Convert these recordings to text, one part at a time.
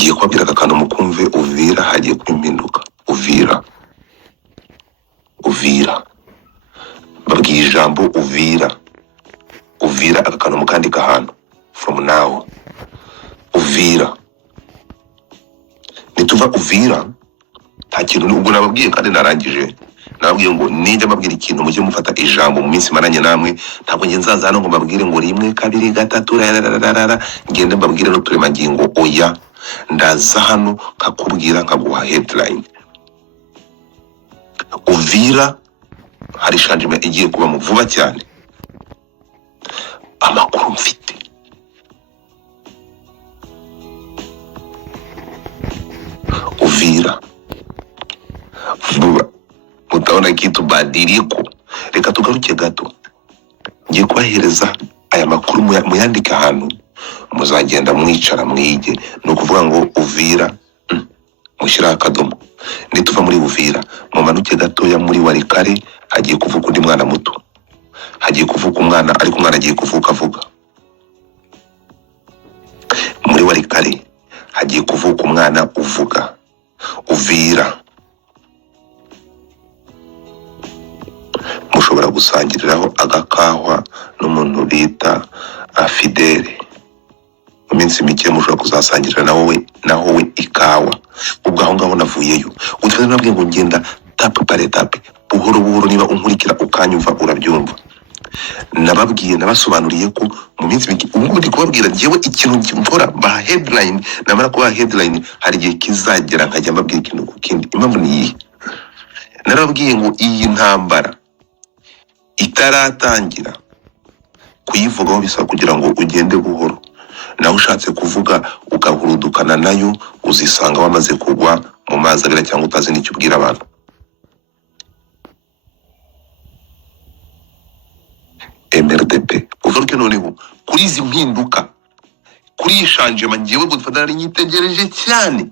ngiye kubabwira akantu mukumve. Uvira hagiye kumpinduka. Uvira babwiye ijambo Uvira akantu mukandika ahantu. From now Uvira nituva Uvira nta kintu ubwo nababwiye kandi narangije. Nababwiye ngo ninjya mbabwira ikintu mujye mufata ijambo mu minsi maranye namwe. Ntabwo nge nzaza hano ngo mbabwire ngo 1 2 3 ngende mbabwire no turemangingo. Oya, ndaza hano kakubwira nkaguha headline. Uvira hari changement igiye kuba mu vuba cyane. Amakuru mfite Uvira vuba mutaona kitu badiriko. Reka tugaruke gato, ngiye kubahereza aya makuru muyandika ahantu muzagenda mwicara mwige. No kuvuga ngo Uvira mushyira akadomo. Nituva muri Uvira mu manuke gatoya muri Warikare hagiye kuvuka undi mwana muto. Hagiye kuvuka umwana, ariko umwana agiye kuvuka vuga. Muri Warikare hagiye kuvuka umwana uvuga. Uvira mushobora gusangiriraho agakahwa n'umuntu bita Fidele. Mu minsi mike mushobora kuzasangirira naho we ikawa. Ubwo aho ngaho navuyeyo utari nabwiye ngo ngenda tape pare tape buhoro niba unkurikira ukanyumva urabyumva. Nababwiye nabasobanuriye ko mu minsi mike ubwo ndi kubabwira ngewe ikintu nkora ba headline. Namara kuba headline hari gihe kizagera nkajya mbabwira ikintu kukindi. Impamvu ni iyi, narababwiye ngo iyi ntambara itaratangira kuyivugaho bisa kugira ngo ugende buhoro. Nawe ushatse kuvuga ugahurudukana nayo uzisanga wamaze kugwa mu mazi abira cyangwa utazi n'icyo ubwira abantu. MRDP uvuga noneho kuri izi mpinduka, kuri changement ngiye gufata nari nyitegereje cyane.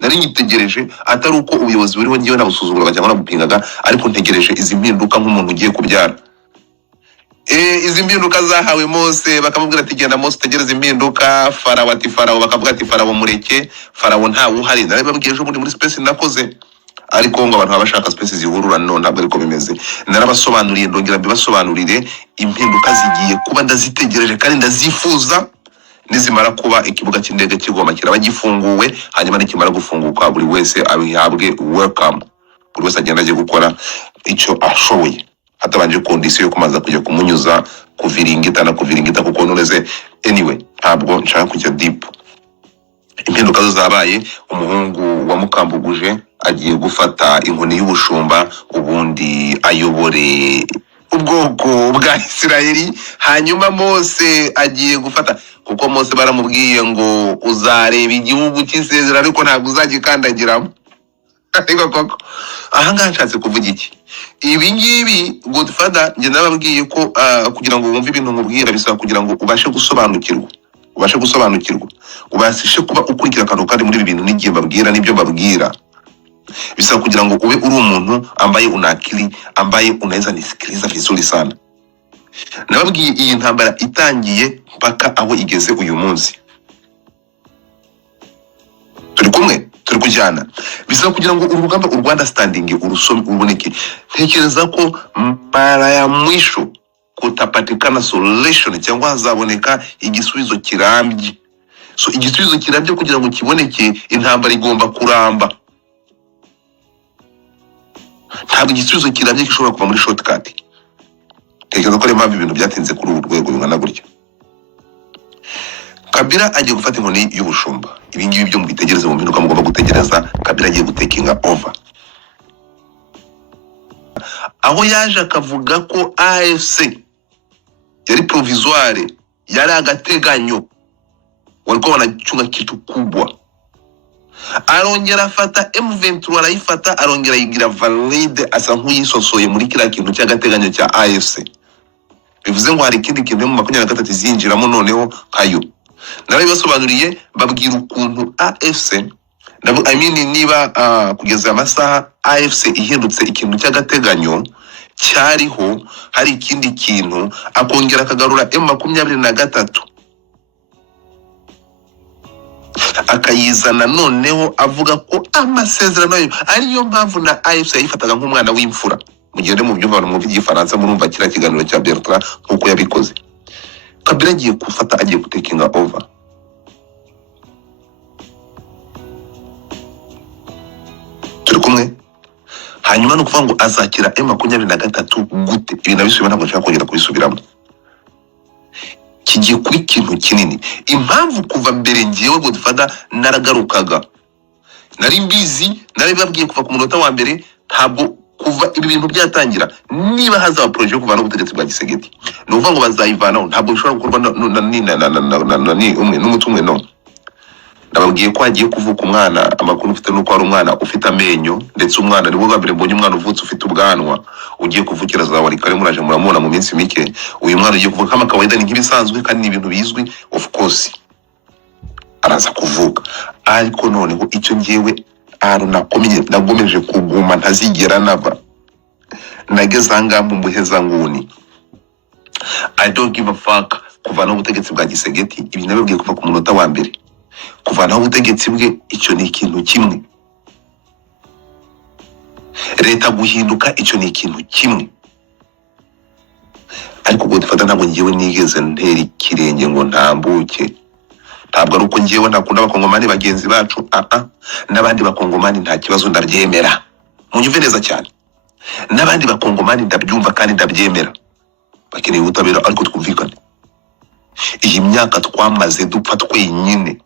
Nari nyitegereje atari uko ubuyobozi buriho ngiye nabusuzugura bajyana nabupingaga, ariko ntegereje izi mpinduka nk'umuntu ugiye kubyara. Izi mpinduka zahawe Mose, bakamubwira ati genda Mose tegereza impinduka. Farawo ati Farawo, bakavuga ati Farawo mureke, Farawo ntawe uhari. Narababwiye ejo muri space nakoze, ariko ngo abantu babashaka space zihurura none ntabwo ariko bimeze. Narabasobanuriye ndongera bibasobanurire impinduka zigiye kuba ndazitegereje kandi ndazifuza. Nizimara kuba ikibuga cy'indege kigoma kiraba gifunguwe, hanyuma nikimara gufunguka buri wese abihabwe welcome. Buri wese agenda agiye gukora icyo ashoboye, hatabanje kondisiyo yo kumaza kujya kumunyuza kuviringita kuko noneze. Anyway, ntabwo nshaka kujya deep. Impinduka zo zabaye, umuhungu wa Mukambuguje agiye gufata inkoni y'ubushumba ubundi ayobore ubwoko bwa Isirayeli. Hanyuma Mose agiye gufata, kuko Mose baramubwiye ngo uzareba igihugu cy'isezerano ariko ntabwo uzagikandagiramo. Ariko koko aha ngaha nshatse kuvuga iki? Ibi ngibi Godfather nge nababwiye ko kugira ngo wumve ibintu nkubwira bisaba kugira ngo ubashe gusobanukirwa. Ubashe kuba ukurikira akantu kandi muri ibi bintu n'igihe babwira n'ibyo babwira. Bisaba kugira ngo ube uri umuntu ambaye unakili, ambaye unaweza nisikiliza vizuri sana. Nababwiye iyi ntambara itangiye mpaka aho igeze uyu munsi. Turi kumwe, turi kujyana. Bisaba kugira ngo urugamba urwanda standing urusome uboneke. Ntekereza ko mara ya mwisho kutapatikana solution cyangwa hazaboneka igisubizo kirambye. So igisubizo kirambye kugira ngo kiboneke intambara igomba kuramba. Ntabwo igisubizo kirambye gishobora kuva muri shortcut. Tekereza ko ari mpamvu ibintu byatinze kuri uru rwego bingana gutya. Kabila agiye gufata inkoni y'ubushumba. Ibi ngibi byo mubitegereze mu mpinduka mugomba gutegereza. Kabila agiye gutekinga over. Aho yaje akavuga ko AFC yari provisoire, yari agateganyo, walikuwa wanachunga kitu kubwa. Arongera afata M23 arayifata, arongera yigira valide asa nk'uyisosoye muri kila kintu cy'agateganyo cya AFC. Bivuze ngo hari ikindi kintu mu 23 zinjiramo noneho kayo. Narabibasobanuriye babwira ukuntu AFC niba kugeza amasaha AFC ihindutse ikintu cy'agateganyo cyariho, hari ikindi kintu akongera akagarura M23. akayizana noneho avuga ko amasezerano ayo ariyo mpamvu na AFC yifataga nk'umwana w'imfura. Mugende mu byumva mu by'ifaransa murumva kira kiganiro cya Bertrand nkuko yabikoze. Kabila agiye gufata, agiye gutekinga over. Turi kumwe. Hanyuma no kuvuga ngo azakira M23 gute? Ibi nabisubiye ntabwo nshaka kongera kubisubiramo. Kigiye kuba ikintu kinini. Impamvu kuva mbere ngiyewe Godfather naragarukaga, nari mbizi, nari babwiye kuva ku munota wa mbere, ntabwo kuva ibi bintu byatangira niba hazaba projet yo kuvana ubutegetsi bwa Gisegeti, no kuvuga ngo bazayivanaho, ntabwo bishobora gukorwa n'umutumwe no. Ndababwiye ko hagiye kuvuka umwana, amakuru ufite nuko ari umwana ufite amenyo, ndetse umwana nibo bwa mbere mbonye umwana uvutse ufite ubwanwa, ugiye kuvukira za warikare muraje muramubona mu minsi mike. Uyu mwana ugiye kuvuka kama kawaida ni nk'ibisanzwe kandi ni ibintu bizwi, of course araza kuvuka. Ariko noneho icyo ngiyewe nagomeje kuguma ntazigera nava, nageze ahangaha mu muheza nguni. I don't give a fuck kuvana ubutegetsi bwa Gisegeti, ibi nabibwiye kuva ku munota wa mbere. Kuvana ubutegetsi bwe icyo ni ikintu kimwe, leta guhinduka icyo ni ikintu kimwe. Ariko Godfather ntabwo ngiyewe nigeze ntera ikirenge ngo ntambuke. Ntabwo ari uko ngiyewe ntakunda abakongomani bagenzi bacu, n'abandi bakongomani nta kibazo ndabyemera, munyumve neza cyane. N'abandi bakongomani ndabyumva kandi ndabyemera, bakeneye ubutabera. Ariko twumvikane, iyi myaka twamaze dupfa twenyine,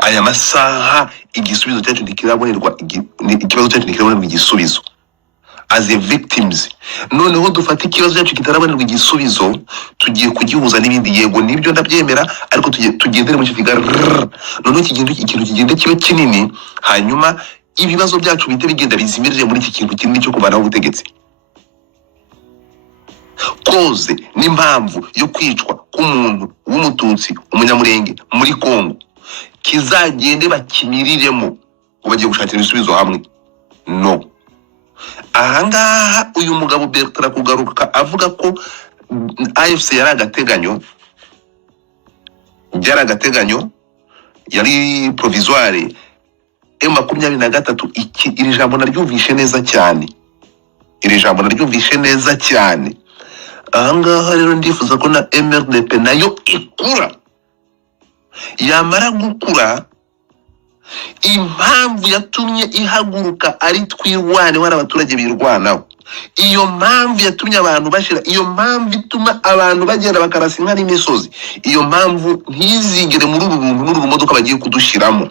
aya masaha igisubizo cyacu ntikirabonerwa, ikibazo cyacu ntikirabonerwa igisubizo as a victims. Noneho dufata ikibazo cyacu kitarabonerwa igisubizo, tugiye kugihuza n'ibindi. Yego nibyo ndabyemera, ariko tugendere mu kiviga. Noneho ikintu kigende kibe kinini, hanyuma ibibazo byacu bite bigenda bizimirije muri iki kintu kinini cyo kubanaho ubutegetsi. Koze n'impamvu yo kwicwa k'umuntu w'umututsi umunyamurenge muri Kongo kizagende bakimiriremo ngo bagiye gushakira ibisubizo hamwe. No, ahangaha uyu mugabo Bertrand kugaruka avuga ko AFC yari agateganyo, yari provisoire. M23 iri jambo naryumvishe neza cyane. Ahangaha rero ndifuza ko na MRDP nayo ikura. Yamara gukura, impamvu yatumye ihaguruka ari twirwane wari abaturage birwanaho, iyo mpamvu yatumye abantu bashira, iyo mpamvu ituma abantu bagenda bakarasa inka n'imisozi, iyo mpamvu ntizigere muri uru runtu n'uru modoka bagiye kudushiramo,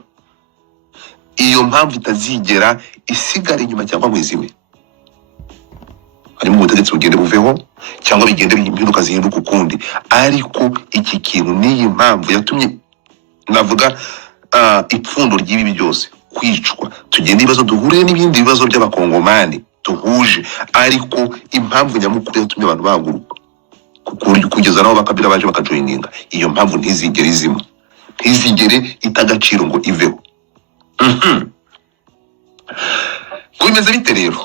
iyo mpamvu itazigera isigara inyuma cyangwa ngo izime. Harimo ubutegetsi bugende buveho cyangwa bigende impinduka zihinduka ukundi, ariko iki kintu niyi mpamvu yatumye navuga ipfundo ry'ibi byose kwicwa. Tugende ibibazo duhure n'ibindi bibazo by'abakongomani tuhuje, ariko impamvu nyamukuru yatumye abantu bahaguruka kugeza naho bakabira baje bakajoyininga, iyo mpamvu ntizigere izima, ntizigere itagaciro ngo iveho. Kubimeze bite rero?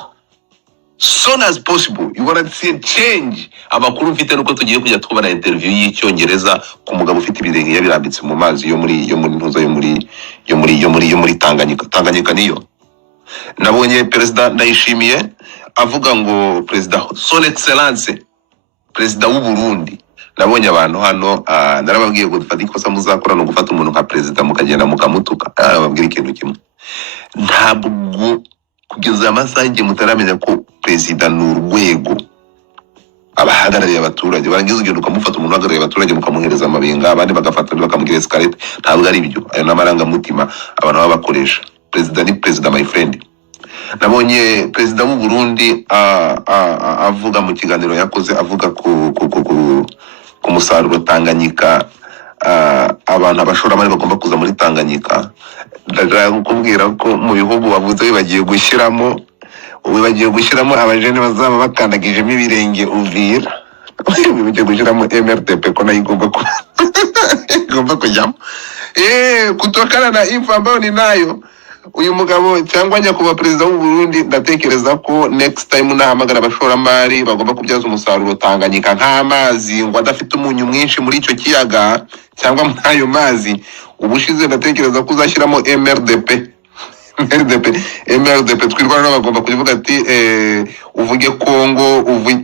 Soon as possible you wanna see a change. Amakuru mfite nuko tugiye kujya twubana interview y'icyongereza ku mugabo ufite ibirenge yabirambitse mu mazi yo muri ntuza yo muri Tanganyika niyo. Nabonye Perezida Ndayishimiye avuga ngo Perezida Son Excellence Perezida w'u Burundi. Nabonye abantu hano narababwiye ngo dufate ikosa muzakora no gufata umuntu nka Perezida mukagenda mukamutuka. Babwira ikintu kimwe, ntabwo kugeza amasaha igihe mutaramenya ko Perezida ni urwego abahagarariye abaturage, barangiza ugenda ukamufata umuntu uhagarariye abaturage mukamuhereza amabenga, abandi bagafata bakamugira escalate. Ntabwo ari ibyo, ayo n'amarangamutima abantu baba bakoresha. Perezida ni Perezida, my friend. Nabonye Perezida w'u Burundi avuga mu kiganiro yakoze, avuga ku musaruro Tanganyika, abantu abashoramari bagomba kuza muri Tanganyika. Ndagira kukubwira ko mu bihugu bavuze bagiye gushyiramo abajene bazaba bakandagijemo ibirenge Uvira, bigiye gushyiramo MRDP ko nayo igomba kujyamo. Kutokana na info ambayo ninayo, uyu mugabo cyangwa nyakubahwa Perezida w'u Burundi, ndatekereza ko next time nahamagara abashoramari bagomba kubyaza umusaruro Tanganyika nk'amazi ngo adafite umunyu mwinshi muri icyo kiyaga cyangwa muri ayo mazi. ubushize ndatekereza ko uzashyiramo MRDP MRDP twirwana n'abagomba kuvuga ati uvuge Kongo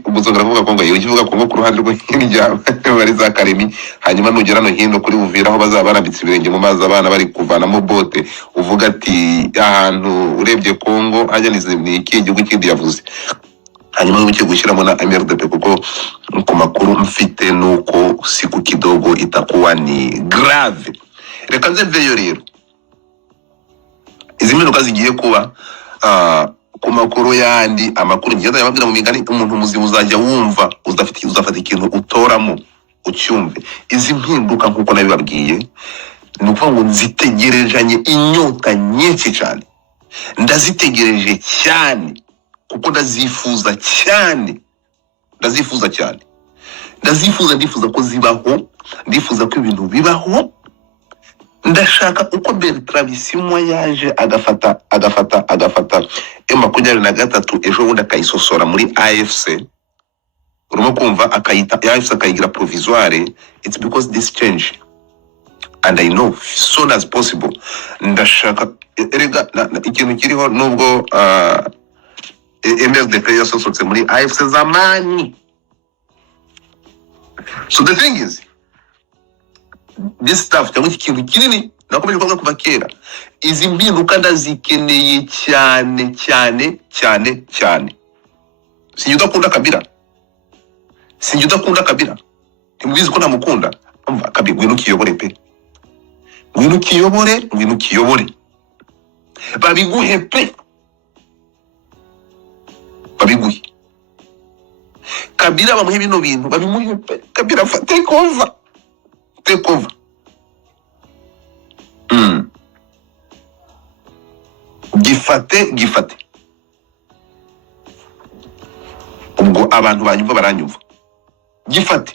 ubuzongera kuvuga Kongo iyo ukivuga Kongo ku ruhande rwo hirya bari za Karemi hanyuma nugera no hino kuri Uvira aho bazaba barambitse ibirenge mu mazi abana bari kuvanamo bote uvuga ati ahantu urebye Kongo hajya ni iki igihugu kindi yavuze hanyuma n'ubuke gushyiramo na MRDP kuko ku makuru mfite nuko siku kidogo itakuwa ni grave. Reka nze mveyo rero izi mpinduka zigiye kuba ku makuru yandi amakuru ngenda yababwira mu migani umuntu muzimu uzajya wumva uzafata ikintu utoramo ucyumve. Izi mpinduka nkuko nabibabwiye ni ukuvuga ngo nzitegerejanye inyota nyinshi cyane, ndazitegereje cyane kuko ndazifuza cyane, ndifuza ko zibaho, ndifuza ko ibintu bibaho. Ndashaka uko Bertrand Bisimwa yaje agafata M23 ejo bundi akayisosora muri AFC, urimo kumva akayita AFC akayigira provisoire. It's because this change and I know soon as possible. Ndashaka erega ikintu kiriho nubwo MSDP yasosotse muri AFC zamani. So the thing is this stuff cyangwa ikintu kinini nakomeje kuvuga kuva kera, izi mpinduka ndazikeneye cyane. Sinjye udakunda Kabila ntimubizi ko namukunda. Umva Kabila ngwino ukiyobore pe, ngwino ukiyobore babiguhe pe, babiguhe Kabila bamuhe bino bintu babimuhe pe. Kabila take over. Gifate ubwo abantu banyumva baranyumva. Gifate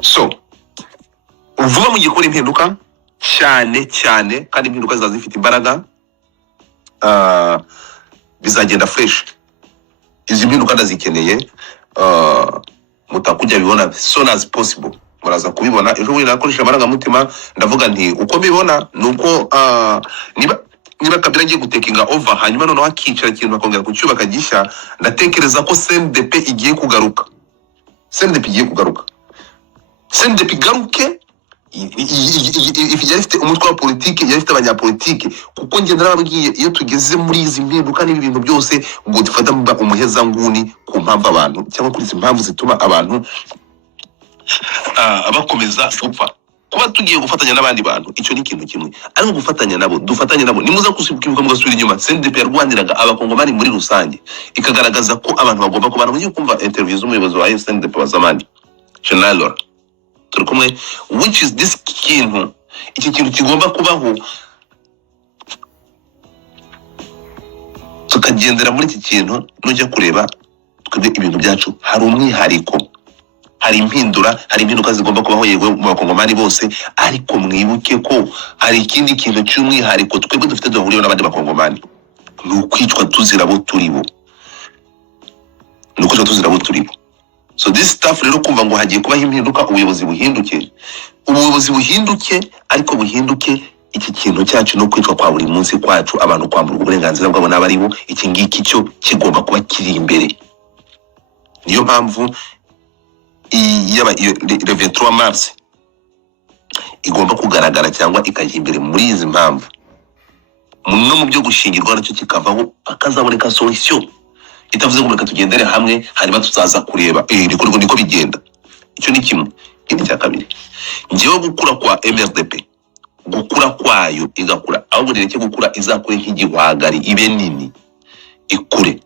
so uvuga mu gikora impinduka cyane kandi impinduka zazifite imbaraga, bizagenda fresh. Izi mpinduka ndazikeneye, mutakujya bibona soon as possible, muraza kubibona. Ejo bundi nakoresha amarangamutima ndavuga nti uko mbibona nuko niba Kabila ngiye gutekinga over hanyuma noneho akicara ikintu bakongera kucyubaka gishya, ndatekereza ko CNDP igiye kugaruka. CNDP garuke ifite umutwe wa politiki, ifite abanyapolitiki, kuko nge narababwiye iyo tugeze muri izi mpinduka n'ibi bintu byose ngo dufata umuheza nguni ku mpamvu abantu cyangwa kuri izi mpamvu zituma abantu bakomeza gupfa. Kuba tugiye gufatanya n'abandi bantu icyo ni ikintu kimwe, ariko dufatanye nabo nimuza kusibuka mugasubira inyuma. CNDP yarwaniraga abakongomani muri rusange, ikagaragaza ko abantu bagomba kubana. Mugiye kumva interview z'umuyobozi wa CNDP wa zamani General Laura turi kumwe, which is this kintu, iki kintu kigomba kubaho, tukagendera muri iki kintu. Nujya kureba twebwe ibintu byacu hari umwihariko, hari impinduka zigomba kubaho yego mu bakongomani bose, ariko mwibuke ko hari ikindi kintu cy'umwihariko twebwe dufite duhuriyeho n'abandi bakongomani, ni ukwicwa tuzira abo turibo. So this stuff rero kumva ngo hagiye kubaho impinduka, ubuyobozi buhinduke, ariko buhinduke iki kintu cyacu no kwicwa kwa buri munsi kwacu, abantu kwambura uburenganzira bwabo n'abaribo, iki ngiki cyo kigomba kuba kiri imbere. Niyo mpamvu le 23 mars igomba kugaragara cyangwa ikajya imbere muri izi mpamvu. No mu byo gushingirwa nacyo kikavaho, akazaboneka solution itavuze ngo reka tugendere hamwe hanyuma tuzaza kureba niko bigenda. Icyo ni kimwe. Ikindi cya kabiri, ngewe gukura kwa MRDP, gukura kwayo igakura, aho buri reke gukura izakure nk'igihwagari, ibe nini, ikure,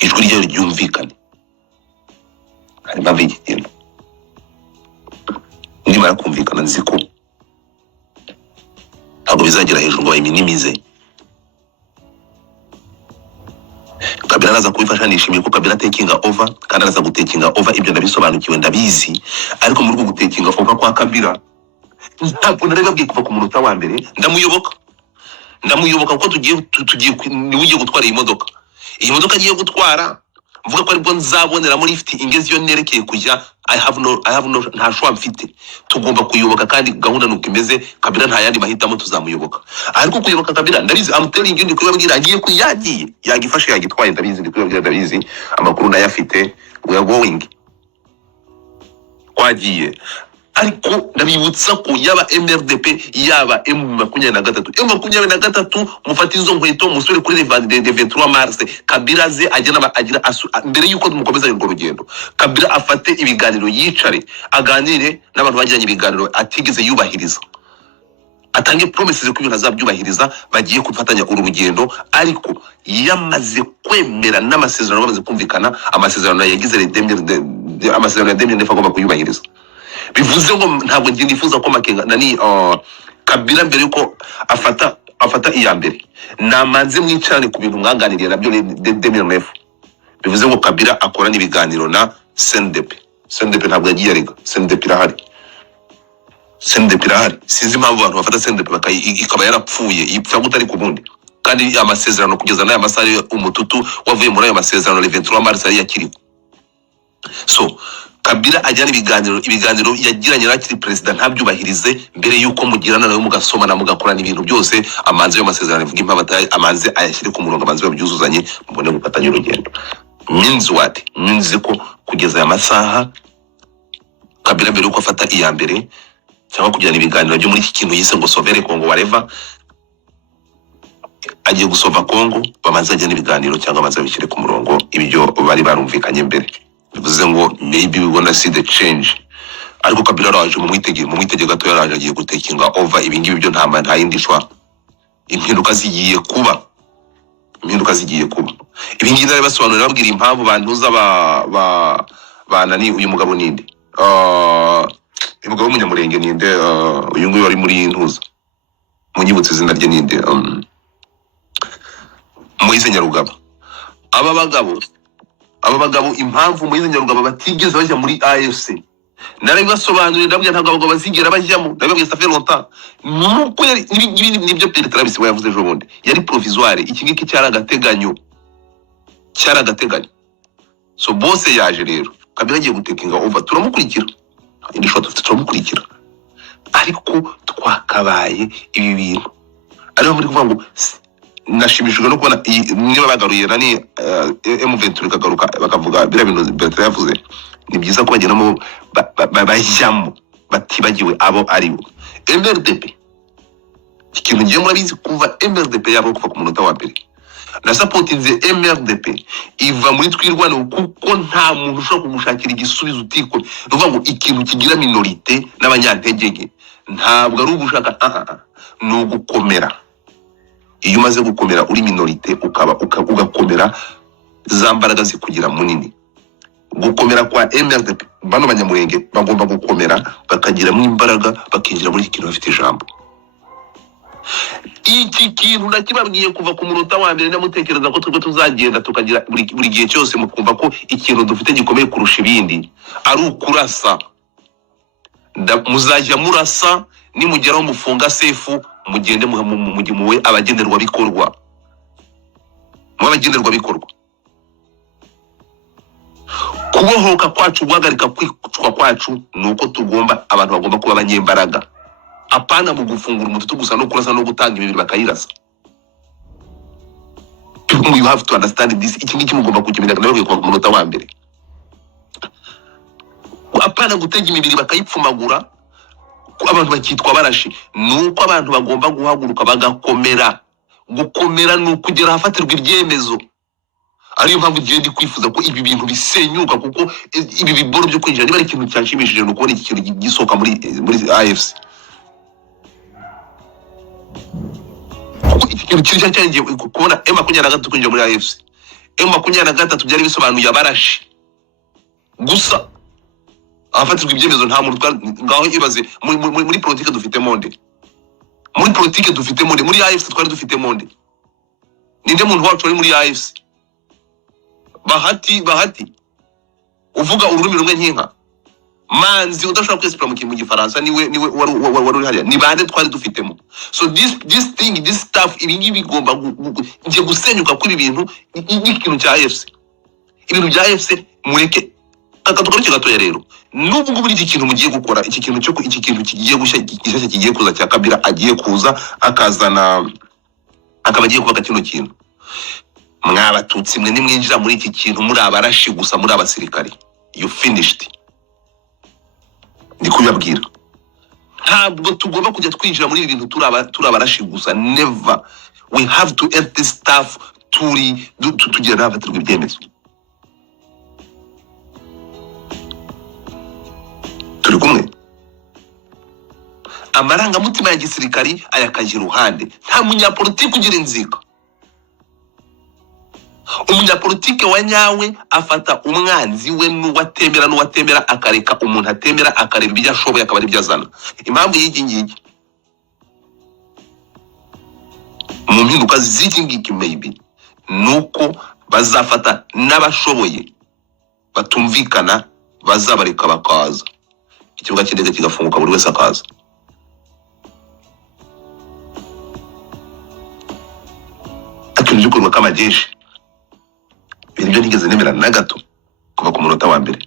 ijwi ryayo ryumvikane. Hanyuma bigenda nimara kumvikana, nzi ko ntabwo bizagera hejuru ngo bayiminimize. Kabila araza kubifasha nishimiye ko Kabila takinga over kandi araza gutekinga over ibyo ndabisobanukiwe ndabizi ariko muri rwo gutekinga over kwa Kabila ntabwo narebabwiye kuva ku munota wa mbere ndamuyoboka kuko tugiye niwe ugiye gutwara iyi modoka agiye gutwara mvuga ko aribwo nzabonera muri lift ingezi yo nerekeye kujya I have no nta shwa mfite tugomba kuyoboka kandi gahunda nuko imeze Kabila nta yandi mahitamo tuzamuyoboka ariko kuyoboka Kabila ndabizi I'm telling you ndiko yabwira agiye kuyagiye yagifashe yagitwaye ndabizi ndiko yabwira ndabizi amakuru nayafite we are going kwagiye ariko ndabibutsa ko yaba MRDP yaba M23 mufata izo nkweto musore kuri de 23 mars Kabila ze agira mbere yuko mukomeza urwo rugendo Kabila afate ibiganiro yicare aganire n'abantu bajyanye ibiganiro atigeze yubahiriza atange promises ko ibintu azabyubahiriza bagiye kufatanya uru rugendo ariko yamaze kwemera n'amasezerano bamaze kumvikana amasezerano yagize amasezerano ya 2009 agomba kuyubahiriza bivuze ngo ntabwo ngiye nifuza ko Makenga nani Kabila mbere yuko afata iya mbere namanze mwicarane ku bintu mwanganiriye nabyo 2009 bivuze ngo Kabila akora n'ibiganiro na CNDP ntabwo yagiye arega CNDP irahari sinzi impamvu abantu bafata CNDP ikaba yarapfuye ipfa gutari ku bundi kandi amasezerano kugeza n'aya masari umututu wavuye muri ayo masezerano 23 mars ari yakiriho so Kabila ajyana ibiganiro yagiranye n'akiri president ntabyubahirize mbere yuko mugirana nawe mugasomana mugakorana ibintu byose amanze yo masezerano ivuga impamvu amanze ayashyire ku murongo amanze babyuzuzanye mubone gufatanya urugendo means ko kugeza aya masaha Kabila mbere yuko afata iya mbere cyangwa kugirana ibiganiro byo muri iki kintu yise ngo Sovere Congo whatever agiye gusova Congo bamanze ajyana ibiganiro cyangwa bamanze bishyire ku murongo ibyo bari barumvikanye mbere bivuze ngo maybe we wanna see the change ariko Kabila araje mu mwitege gato yaraje agiye gutekinga over ibingibi byo nta yindi shwa impinduka zigiye kuba ibingibi nari basobanurira babwira impamvu bantuza ba nani uyu mugabo ninde umugabo w'umunyamurenge ninde uyu nguyu wari muri intuza munyibutse izina rye ninde Moise Nyarugaba aba bagabo impamvu Moise Nyarugaba batigeze bajya muri AFC nari basobanurira ndabwira ntabwo abagabo bazigera bajyamo ndababwiye ça fait longtemps nuko nibyo Pierre Travis we yavuze ejo bundi yari provisoire iki ngiki cyaragateganyo so bose yaje rero Kabila agiye gutekinga over turamukurikira indi shot turamukurikira ariko twakabaye ibi bintu ariho muri kuvuga ngo nashimishijwe no kubona niba bagaruye nani M23 kagaruka bakavuga bira bintu Bertrand yavuze ni byiza ko bageramo bajyamo batibagiwe abo ari bo MRDP ikintu ngiye murabizi kuva MRDP yabo kuva ku munota wa mbere na supportinze MRDP iva muri twirwana kuko nta muntu ushobora kumushakira igisubizo utiko nuvuga ngo ikintu kigira minorite n'abanyantege ntabwo ari ubushaka no gukomera iyo umaze gukomera uri minorite ugakomera za mbaraga zikugira munini gukomera kwa MRDP bano banyamurenge bagomba gukomera bakagira mu imbaraga bakinjira muri ikintu bafite ijambo iki kintu nakibabwiye kuva ku munota wa mbere namutekereza ko twebwe tuzagenda tukagira buri gihe cyose mukumva ko ikintu dufite gikomeye kurusha ibindi ari ukurasa muzajya murasa nimugeraho mufunga sefu mugende muwe abagenerwa bikorwa kubohoka kwacu guhagarika kwicwa kwacu nuko tugomba abantu bagomba kuba abanyembaraga apana mu gufungura umututu gusa no kurasa no gutanga ibintu bakayirasa you have to understand this iki ngiki mugomba kukimenya nawe ku munota wa mbere apana gutega imibiri bakayipfumagura abantu bakitwa barashi nuko abantu bagomba guhaguruka bagakomera gukomera nukugera hafatirwa ibyemezo ariyo mpamvu giye ndi kwifuza ko ibi bintu bisenyuka kuko ibi biboro byo kwinjira niba ari ikintu cyanshimishije no kubona iki kintu gisoka muri AFC ikintu kiri cyangiye kubona M23 kwinjira muri AFC M23 byari bisobanuye abarashi gusa afatirwa ibyemezo nta muntu ngaho ibaze muri politique dufite monde muri AFC twari dufite monde ninde muntu wacu ari muri AFC bahati uvuga ururimi rumwe nk'inka manzi udashobora kwesipira mu gifaransa niwe wari hariya ni bande twari dufitemo. So this thing, this stuff, ibi ngibi bigomba ngiye gusenyuka kuri ibintu n'ikintu cya FC. Ibintu bya FC mureke akatukora cyo gatoya rero. N'ubwo ngubu iki kintu mugiye gukora, iki kintu kigiye gushya, gishyashya kigiye kuza cya Kabila agiye kuza akazana akaba agiye kubaka kino kintu. Mwabatutsi mwe nimwinjira muri iki kintu muri abarashi gusa, muri abasirikari. You finished. Ndikubabwira ntabwo tugomba kujya twinjira muri ibintu turabarashi gusa. Never. We have to end this stuff tugira n'abaterwa ibyemezo. Turi kumwe. Amarangamutima ya gisirikari ayakagira uruhande. Nta munyapolitiki ugira inzika. Umunyapolitike wa nyawe afata umwanzi we n'uwatemera akareka umuntu atemera akareba ibyo ashoboye akaba ari byo azana. Impamvu y'iki ngiki mu mpinduka z'iki ngiki maybe nuko bazafata n'abashoboye batumvikana bazabareka bakaza, ikibuga cy'indege kigafunguka buri wese akaza. Akintu gikorwa k'amajeshi ibyo nigeze nemera na gato kuva ku munota wa mbere.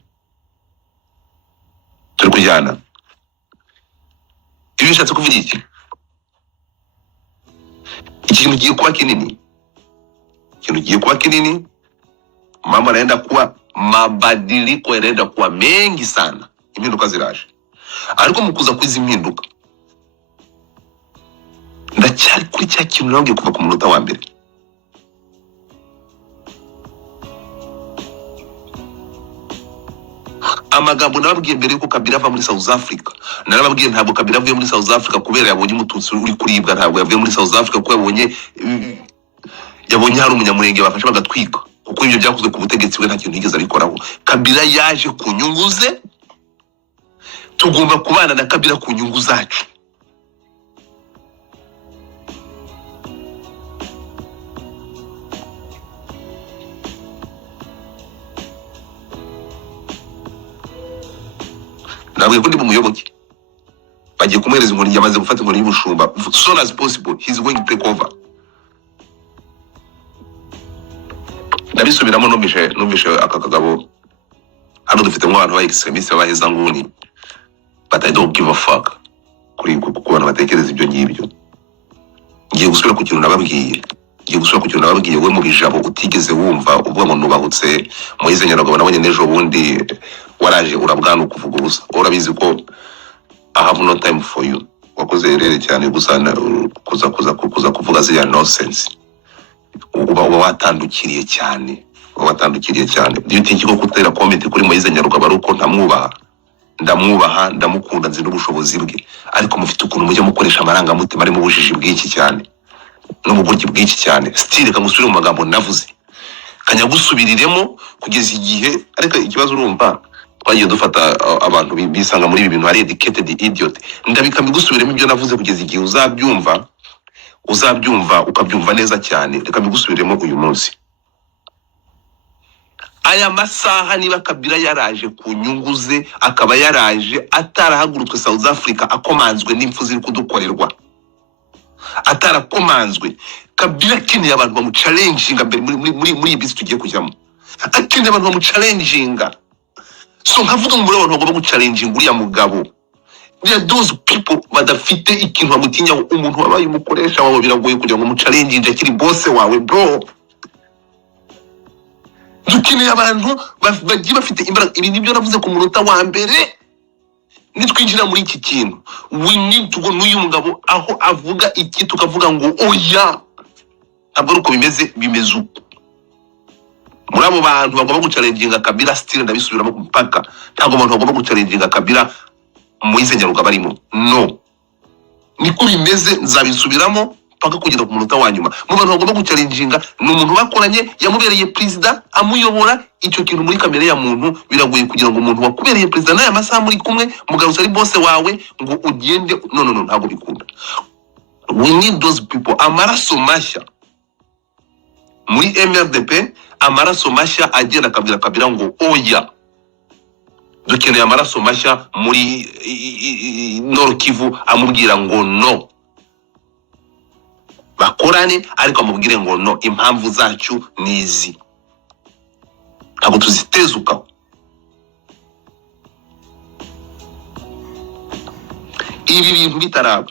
Turi kujyana ibi bishatse kuvuga iki? Ikintu giye kuba kinini, mambo yanaenda kuwa mabadiliko, yanaenda kuwa mengi sana. Impinduka ziraje, ariko mukuza kwiza impinduka ndacyari kuri cya kintu nabwiye kuva ku munota wa mbere. Amagambo nababwiye mbere yuko Kabila ava muri South Africa, narababwiye ntabwo Kabila avuye muri South Africa kubera yabonye umututsi uri kuribwa. Ntabwo yavuye muri South Africa kuko yabonye hari umunyamurenge bafashe bagatwika, kuko ibyo byakozwe ku butegetsi bwe nta kintu yigeze abikoraho. Kabila yaje ku nyungu ze, tugomba kubana na Kabila ku nyungu zacu. Ntabwo kundi mu muyoboke bagiye kumuhereza inkoni, yamaze gufata inkoni y'ubushumba. Soon as possible he's going to take over. Ndabisubiramo numvishe aka kagabo hano dufite mu bantu ba extremist baheza nguni, but I don't give a fuck kuri kuko abantu batekereza ibyo ngibyo. Ngiye gusubira ku kintu nababwiye, we mu bijabo utigeze wumva uvuga ngo nubahutse Moise Nyarugabo. Nabonye nejo bundi waraje urabwana kuvuga ubusa. Urabizi ko I have no time for you. Wakoze rere cyane gusa kuza kuvuga ziriya nonsense. Uba watandukiriye cyane. Do you think ko kutera comment kuri Moise Nyarugabo ari uko ntamwubaha? Ndamwubaha, ndamukunda, nzi n'ubushobozi bwe, ariko mufite ukuntu mujya mukoresha amarangamutima ari mu bujiji bw'iki cyane no mu buryo bw'iki cyane. Still kamusubire mu magambo navuze, kanyagusubiriremo kugeza igihe. Ariko ikibazo urumva twagiye dufata abantu bisanga muri ibi bintu ari educated idiot. Ndabika mbigusubiremo ibyo navuze kugeza igihe uzabyumva ukabyumva neza cyane. Reka mbigusubiremo uyu munsi. Aya masaha niba Kabila yaraje ku nyungu ze, akaba yaraje atarahagurutswe South Africa akomanzwe n'impfu ziri kudukorerwa, atarakomanzwe. Kabila akeneye abantu bamuchallenginga mbere muri ibisi tugiye kujyamo. Akeneye abantu bamuchallenginga. So nkavuga ngo muri abantu bagomba guchallenginga uriya mugabo. There are those people badafite ikintu bamutinya. Umuntu wabaye umukoresha wawe biragoye kugira ngo muchallenginge akiri boss wawe bro. Dukeneye abantu bagiye bafite imbaraga. Ibi nibyo navuze ku munota wa mbere nitwinjira muri iki kintu. We need to go n'uyu mugabo aho avuga iki tukavuga ngo oya, ntabwo uko bimeze uko. Muri abo bantu bagomba guchallenginga Kabila, still ndabisubiramo mpaka ntabwo abantu bagomba guchallenginga Kabila Moise Nyarugabo barimo. No, niko bimeze, nzabisubiramo paka kugera ku munota wa nyuma. Mu bantu bagomba guchallenginga n'umuntu bakoranye yamubereye president amuyobora. Icyo kintu muri kamere ya muntu biragoye kugira ngo umuntu wakubereye president n'aya masaha muri kumwe mugarutse ari boss wawe ngo ugende. No, ntabwo bikunda. We need those people. Amaraso mashya muri MRDP amaraso mashya agenda akabwira Kabila ngo oya dukeneye amaraso mashya muri Nord Kivu amubwira ngo no bakorane ariko amubwire ngo no impamvu zacu nizi ntabwo tuzitezuka ibi bintu bitaraba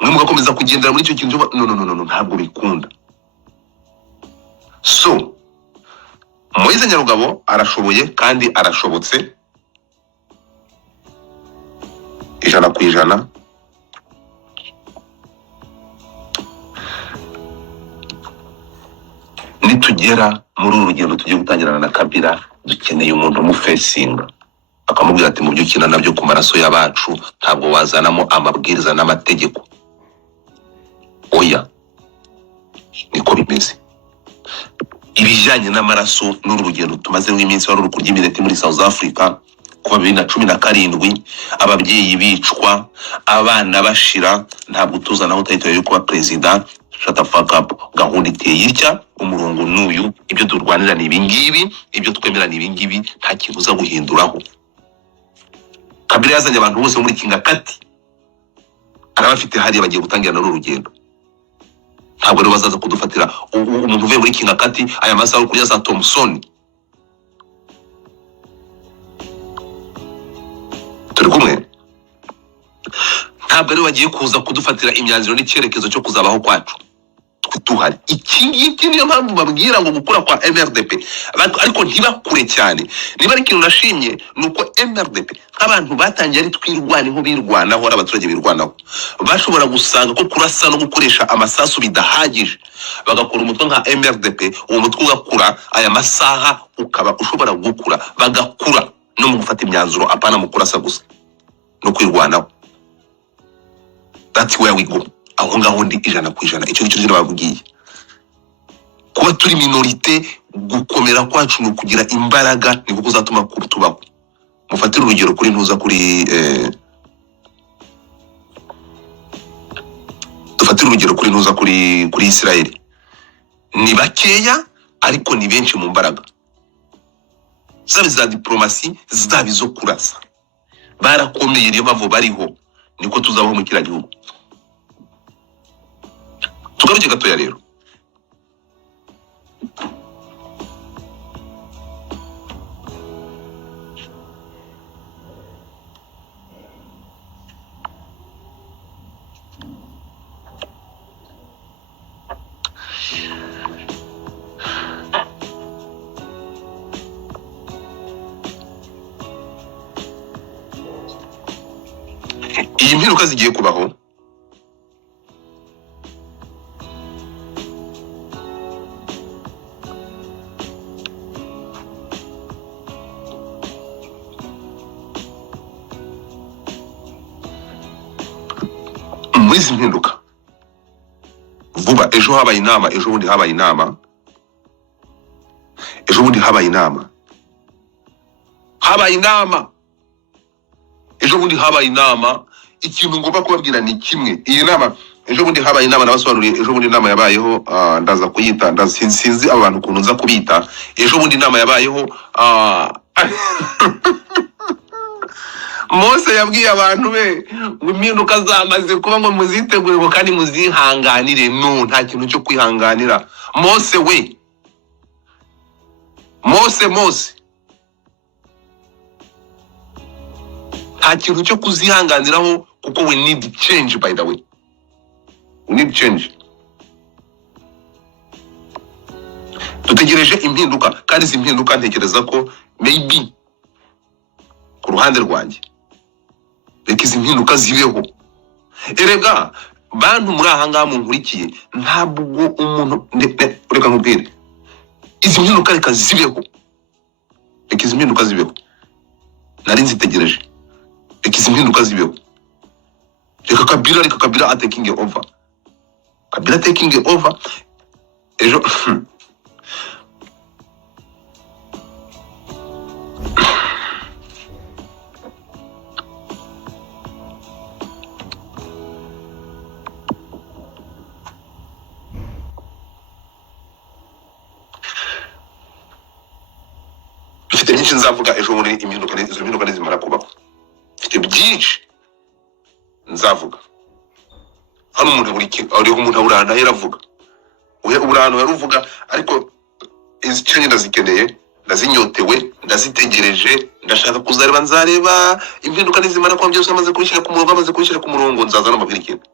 mwe mugakomeza kugendera muri icyo kintu no ntabwo bikunda. So Moise Nyarugabo arashoboye kandi arashobotse 100%. Nitugera muri urugendo tugiye gutangirana na Kabila dukeneye umuntu umufesinga akamubwira ati mu byo kina nabyo ku maraso y'abacu ntabwo wazanamo amabwiriza n'amategeko oya niko bimeze. Ibijyanye n'amaraso n'urugendo tumaze iminsi wari urukurya imineti muri South Africa kuva 2017 ababyeyi bicwa abana bashira ntabwo tuzanaho title yo kuba president. Shut the fuck up. Gahunda iteye itya umurongo n'uyu ibyo turwanira ni ibingibi ibyo twemera ni ibingibi nta kintu uza guhinduraho. Kabila yazanye abantu bose muri Kingakati arabafite hariya bagiye gutangira n'urugendo ntabwo rero bazaza kudufatira umuntu uvuye muri Kingakati aya masaha yo kurya za Thompson. Turi kumwe ntabwo rero bagiye kuza kudufatira imyanzuro n'icyerekezo cyo kuzabaho kwacu tuhari. Iki niyo mpamvu babwira ngo gukura kwa MRDP ariko ntibakure cyane. Niba ari ikintu nashimye nuko MRDP nk'abantu batangiye ari twirwanaho birwanaho abaturage birwanaho bashobora gusanga ko kurasa no gukoresha amasasu bidahagije bagakora umutwe nka MRDP uwo mutwe ugakura aya masaha ukaba ushobora gukura bagakura no mu gufata imyanzuro apana mu kurasa gusa no kwirwanaho. That's where we go. Aho ngaho ndi 100%. Icyo nicyo bavugiye kuba turi minorite gukomera kwacu no kugira imbaraga niko kuzatuma tubaho. Mufatira urugero kuri ntuza kuri dufatira urugero kuri ntuza kuri Israel ni bakeya ariko ni benshi mu mbaraga zabi za diplomasi zabi zo kurasa barakomeye niyo bavo bariho niko tuzabaho mu kira gihugu. Tugaruke gatoya rero iyi mpinduka zigiye kubaho muri izi mpinduka vuba. Ejo habaye inama ejo bundi habaye inama ikintu ngomba kubabwira ni kimwe. Iyi nama ejo bundi habaye inama nabasobanuriye ejo bundi inama yabayeho ndaza kuyita sinzi abantu kuntu nza kubita ejo bundi inama yabayeho Mose yabwiye abantu be ngo impinduka zamaze kuba ngo muzitegure ngo kandi muzihanganire. No nta kintu cyo kwihanganira. Mose nta kintu cyo kuzihanganiraho kuko we need change. By the way we need change. Dutegereje impinduka kandi izi mpinduka ntekereza ko maybe ku ruhande rwanjye reka izi mpinduka zibeho. Erega bantu muri aha ngaha munkurikiye ntabwo umuntu reka nkubwire izi mpinduka reka zibeho. Nari nzitegereje reka izi mpinduka zibeho. Reka Kabila taking over. Ejo mfite byinshi nzavuga ejo muri impinduka nizimara kubaho, mfite byinshi nzavuga. Hano umuntu aburana yaravuga uburano yaruvuga, ariko izi change ndazikeneye, ndazinyotewe, ndazitegereje, ndashaka kuzareba, nzareba impinduka nizimara kuba byose amaze kubishyira ku murongo, nzaza n'amabwira ikintu.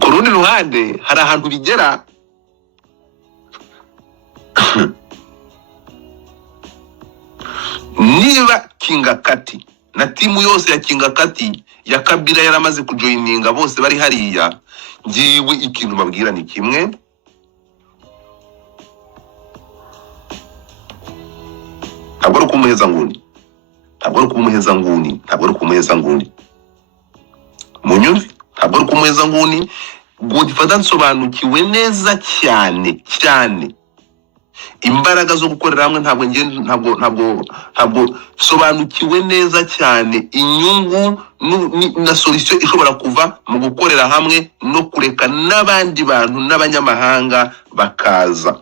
Ku rundi ruhande hari ahantu bigera niba Kingakati na timu yose ya Kingakati ya Kabila yaramaze kujoininga, bose bari hariya, ngiwe ikintu babwira ni kimwe: ntabwo ari kumuheza nguni, ntabwo ari kumuheza nguni, ntabwo ari kumuheza nguni, munyumve, ntabwo ari kumuheza nguni. Godfather nsobanukiwe neza cyane cyane imbaraga zo gukorera hamwe, ntabwo sobanukiwe neza cyane inyungu na solution ishobora kuva mu gukorera hamwe no kureka n'abandi bantu n'abanyamahanga bakaza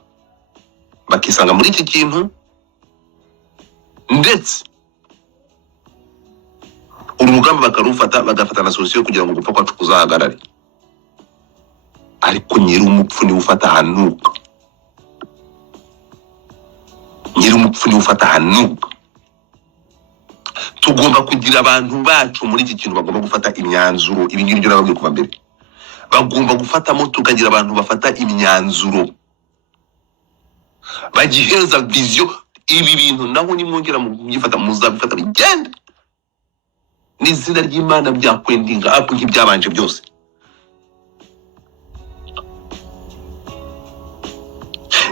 bakisanga muri iki kintu, ndetse urugamba bakarufata, bagafata na solution kugira ngo gupfa kwacu kuzahagarare. Ariko nyiri umupfu ni ufata hanuka, nyiri umupfu ni ufata hanuka. Tugomba kugira abantu bacu muri iki kintu bagomba gufata imyanzuro. Ibi ngibi byo nababwiye kuva mbere, bagomba gufatamo, tukagira abantu bafata imyanzuro, bagiheza vision. Ibi bintu naho nimwongera mu byifata, muzabifata bigende n'izina ry'Imana, byakwendinga apu nk'ibyabanje byose.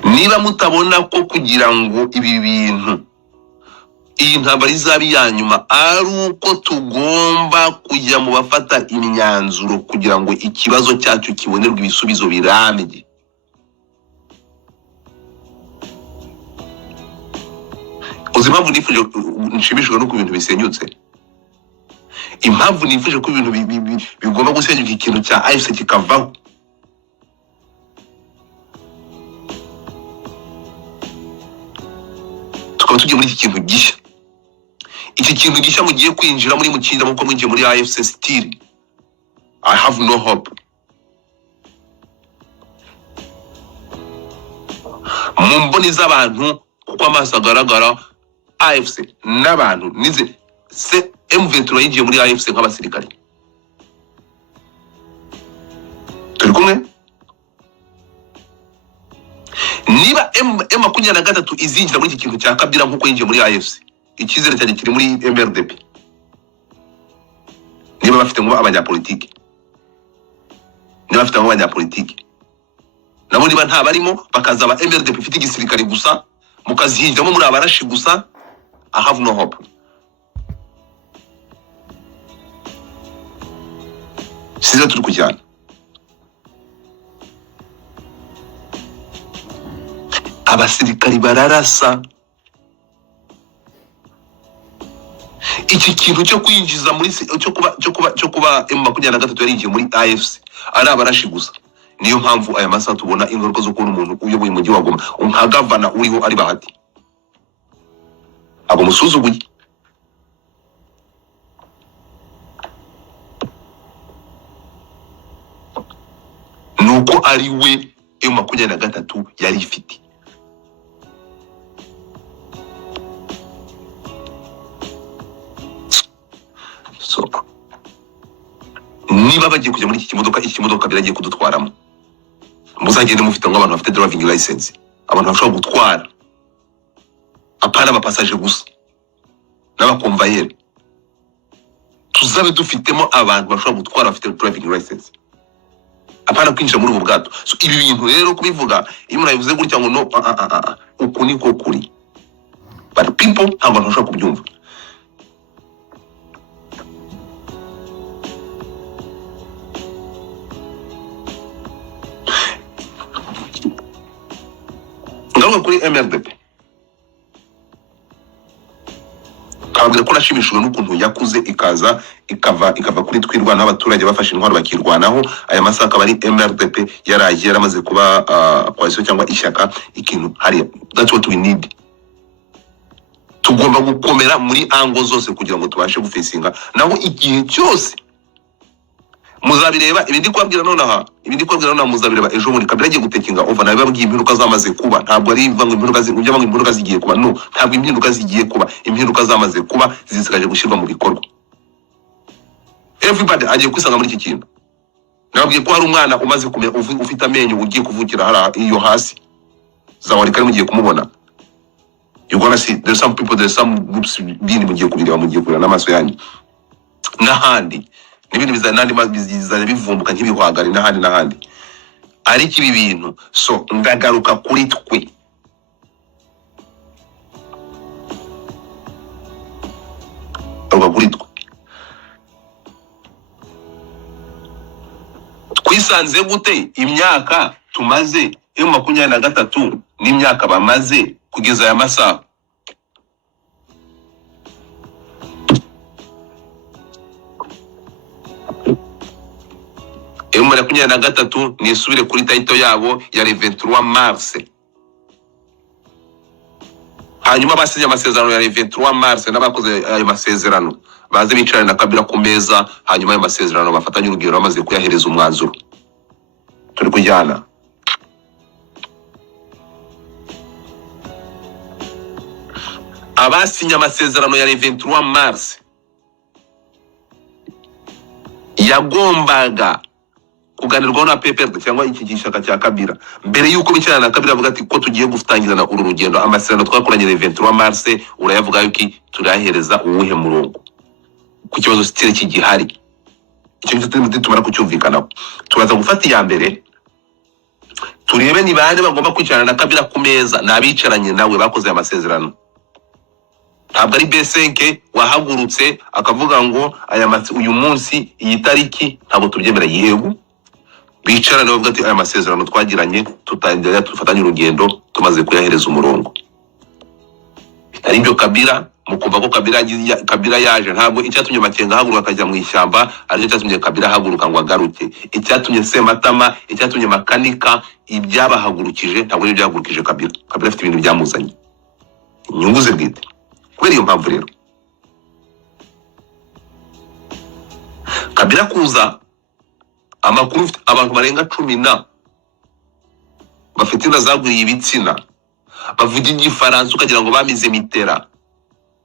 Niba mutabona ko kugira ngo ibi bintu, iyi ntambara izaba iya nyuma, ari uko tugomba kujya mu bafata imyanzuro kugira ngo ikibazo cyacu kibonerwe ibisubizo birambye. Uzi impamvu nshimishijwe no ku bintu bisenyutse? Impamvu nifuje ko ibintu bigomba gusenyuka, ikintu cya AFC kikavaho, tukaba tugiye muri iki kintu gishya. Iki kintu gishya mugiye kwinjira muri mukinda muko mwinjiye muri AFC, still I have no hope. Mumboni z'abantu kuko amaso agaragara, AFC n'abantu nize se M23 yinjiye muri AFC nk'abasirikare. Turi kumwe? Niba M23 izinjira muri iki kintu cya Kabila nkuko yinjiye muri AFC, ikizere cyane kiri muri MRDP. Niba bafite ngo abanyapolitiki, niba bafite ngo abanyapolitiki, nabo niba nta barimo bakaza ba MRDP ifite igisirikare gusa, mukazihinjamo muri abarashi gusa, I have no hope. Siza turi kujyana. Abasirikari bararasa. Iki kintu cyo kwinjiza muri cyo kuba M23 yarinjiye muri AFC ari abarashi gusa, niyo mpamvu aya masaha tubona ingaruka zo kubona umuntu uyoboye umujyi wa Goma nka gavana uriho ari Bahati. Abo musuzuguye. Nuko ari we M23 yari ifite. So niba bagiye kujya muri iki kimodoka biragiye kudutwaramo, muzagende mufite ngo abantu bafite driving license, abantu bashobora gutwara, apana abapasaje gusa n'abakomvayeri. Tuzabe dufitemo abantu bashobora gutwara bafite driving license, apana kwinjira muri ubu bwato. So ibi bintu rero kubivuga, iyo umuntu yavuze gutya ngo no, uku niko kuri, but people ntabwo bashobora kubyumva. ngaruka kuri MRDP kabwira ko nashimishijwe n'ukuntu yakuze ikava kuri twirwana n'abaturage bafashe intwaro bakirwanaho. Aya masaka akaba ari MRDP yaragiye yaramaze kuba coalition cyangwa ishyaka ikintu hariya. That's what we need. Tugomba gukomera muri ango zose kugira ngo tubashe gufacinga naho igihe cyose muzabireba ibindi kwabwira nonaha muzabireba ejo muri Kabila agiye gutekinga over nawe babwiye impinduka zamaze kuba. Ntabwo ari ngo impinduka zigiye kuba, no, ntabwo impinduka zigiye kuba, impinduka zamaze kuba zisikaje gushyirwa mu bikorwa. Everybody agiye kwisanga muri iki kintu. Nababwiye ko hari umwana umaze kumenya ufite amenyo ugiye kuvukira hara iyo hasi zawari kari mugiye kumubona. You gonna see there's some people, there's some groups bindi mugiye kubireba n'amaso yanyu n'ahandi n'ibintu bizanandi bizana bivumbuka nk'ibihwagari n'ahandi ariko ibi bintu. So ndagaruka kuri twe, twisanze gute imyaka tumaze yo 23 n'imyaka bamaze kugeza aya masaha. Emara 23 nisubire kuri title yabo ya 23 Mars. Hanyuma basinye amasezerano ya 23 Mars n'abakoze ayo masezerano baze bicarana na Kabila ku meza, hanyuma ayo masezerano bafatanye urugero bamaze kuyahereza umwanzuro. Turi kujyana abasinye amasezerano ya 23 Mars yagombaga kuganirwaho na PPRD cyangwa iki gishaka cya Kabila mbere yuko bicarana na Kabila avuga ati ko tugiye gufutangirana uru rugendo. Amasezerano twakoranye 23 Mars urayavuga yuki turahereza uwuhe murongo ku kibazo stile kigihari. Icyo gituma tumara kucyumvikanaho turaza gufata iya mbere turebe ni bande bagomba kwicarana na Kabila ku meza nabicaranye nawe bakoze amasezerano. Ntabwo ari B5 wahagurutse akavuga ngo aya uyu munsi iyi tariki ntabwo tubyemera. Yego bicarana bavuga ati aya masezerano twagiranye tutangira tufatanye urugendo tumaze kuyahereza umurongo. Ari byo Kabila mukumva ko Kabila yaje. Ntabwo icyatumye Makenga haguruka akajya mu ishyamba aricyo cyatumye Kabila haguruka ngo agaruke. Icyatumye Sematama, icyatumye Makanika ibyabahagurukije ntabwo byagurukije Kabila. Kabila afite ibintu byamuzanye inyungu ze bwite. Kubera iyo mpamvu rero Kabila kuza amakuru abantu barenga 10 bafite inda zaguriye ibitsina bavuga igifaransa ukagira ngo bamize mitera.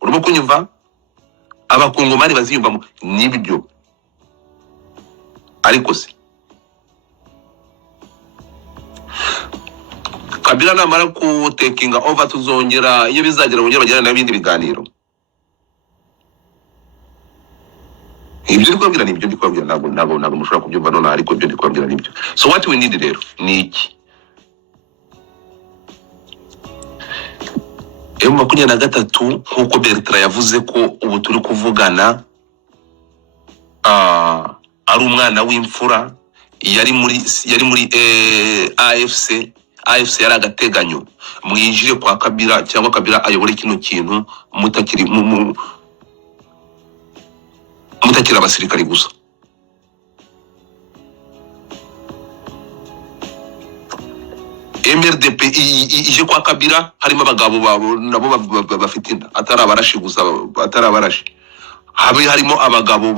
Urimo kunyumva? Abakongomani baziyumva nibyo. Ariko se Kabila namara ku taking over tuzongera iyo bizagera bongera bajyana n'ibindi biganiro. Ibyo ndikwabwira nibyo ndikwabwira ntabwo mushobora kubyumva none ariko ibyo ndikwabwira nibyo. So what we need rero ni iki? M23 nkuko Bertrand yavuze ko ubu turi kuvugana ari umwana w'imfura yari muri AFC yari agateganyo mwinjire kwa Kabila cyangwa Kabila ayobore kino kintu mutakiri abasirikari gusa. MRDP ije kwa Kabila harimo abagabo nabo bafite inda atari abarashi gusa, atari abarashi habe harimo abagabo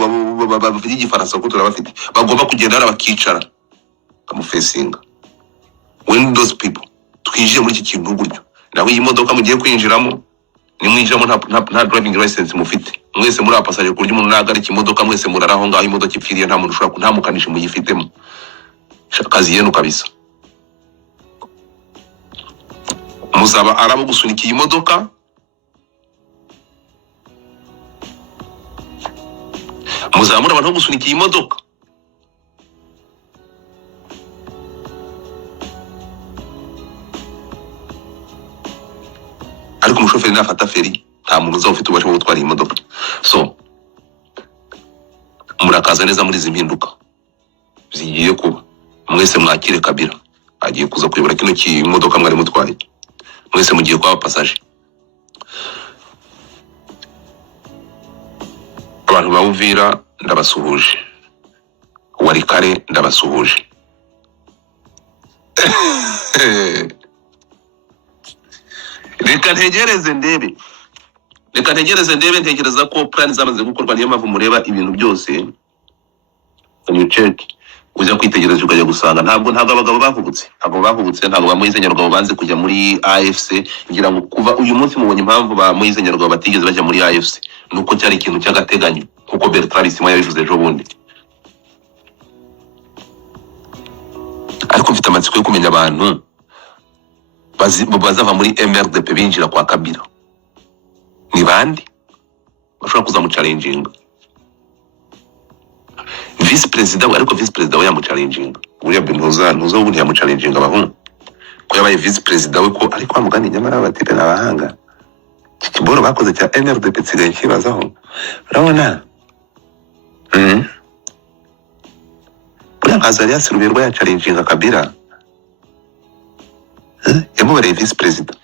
bafite igifaransa ko turabafite bagomba kugenda bakicara kamufesinga. When those people twinjije muri iki kintu gutyo nawe iyi modoka mugiye kwinjiramo nimwijamo nta driving license mufite mwese muri apasaje kurya umuntu nagara ikimodoka mwese muraraho ngaho imodoka ipfiriye nta muntu ushobora ntamukanisha muyifitemo kazi yenu kabisa. Muzaba arabo gusunika iyi modoka muzamura abantu gusunika iyi modoka ariko umushoferi nafata feri nta muntu uzafite ubasha bwo gutwara iyi modoka. So murakaza neza muri zimpinduka zigiye kuba mwese mwakire Kabila agiye kuza kuyobora kino ki modoka mwari mutwaye. mwese mugiye kwa passage. Abantu bawuvira ndabasuhuje, Warikare ndabasuhuje. Reka ntegereze ndebe ntekereza ko plan zamaze gukorwa, niyo mpamvu mureba ibintu byose you check uza kwitegereza ukajya gusanga ntabwo abagabo bahubutse, ntabwo bamuhize Nyarugabo banze kujya muri AFC. Ngira ngo kuva uyu munsi mubonye impamvu bamuhize Nyarugabo batigeze bajya muri AFC, nuko cyari ikintu cy'agateganyo kuko Bertrand Bisimwa yabivuze ejo bundi. Ariko mfite amatsiko yo kumenya abantu bazava muri MRDP binjira kwa Kabila ni bandi bashobora kuza mu challenging vice president. Ariko vice president we yamuchallenging uriya ntuza ubundi yamuchallenging abahungu ko yabaye vice president we, ko ariko amugani nyamara batite n'abahanga kiboro bakoze cya MRDP tsigaye kibazaho. Urabona buriya Azarias Ruberwa ya challenging Kabila yamubereye vice president.